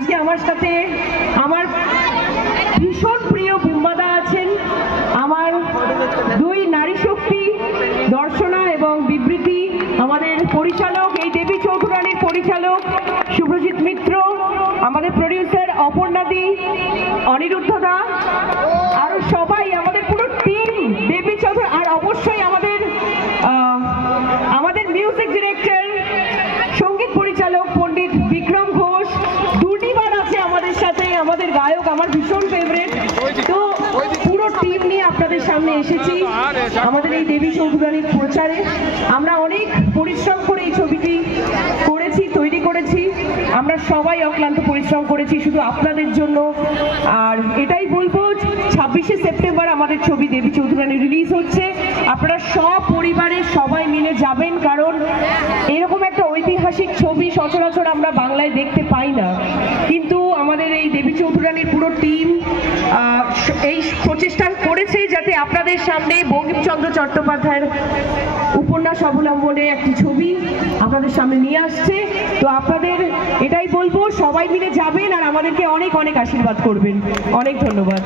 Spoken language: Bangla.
আজকে আমার সাথে আমার ভীষণ প্রিয় বুম্বাদা আছেন, আমার দুই নারী শক্তি দর্শনা এবং বিবৃতি, আমাদের পরিচালক এই দেবী চৌধুরানীর পরিচালক শুভজিৎ মিত্র, আমাদের প্রডিউসার অপর্ণাদি, অনিরুদ্ধ দা, আরো সবাই আমাদের পুরো টিম দেবী চৌধুরী, আর অবশ্যই আমাদের মিউজিক ডিরেক্টর সঙ্গীত পরিচালক পণ্ডিত বিক্রম ঘোষ, দুটিবার আছে আমাদের সাথে, আমাদের গায়ক আমার ভীষণ ফেভারিট। তো পুরো টিম নিয়ে আপনাদের সামনে এসেছি আমাদের এই দেবী চৌধুরানীর প্রচারে। আমরা অনেক পরিশ্রম করে এই ছবিটি তৈরি করেছি, আমরা সবাই অক্লান্ত পরিশ্রম করেছি শুধু আপনাদের জন্য। আর এটাই বলবো, 26শে সেপ্টেম্বর আমাদের ছবি দেবী চৌধুরানী রিলিজ হচ্ছে, আপনারা সপরিবারে সবাই মিলে যাবেন, কারণ এরকম একটা ঐতিহাসিক ছবি সচরাচর আমরা বাংলায় দেখতে পাই না। কিন্তু আমাদের এই দেবী চৌধুরানীর পুরো টিম এই প্রচেষ্টা করেছে যাতে আপনাদের সামনে বঙ্কিমচন্দ্র চট্টোপাধ্যায়ের উপন্যাস অবলম্বনে একটি ছবি আপনাদের সামনে নিয়ে আসছে। তো আপনাদের এটাই বলবো, সবাই মিলে যাবেন আর আমাদেরকে অনেক অনেক আশীর্বাদ করবেন। অনেক ধন্যবাদ।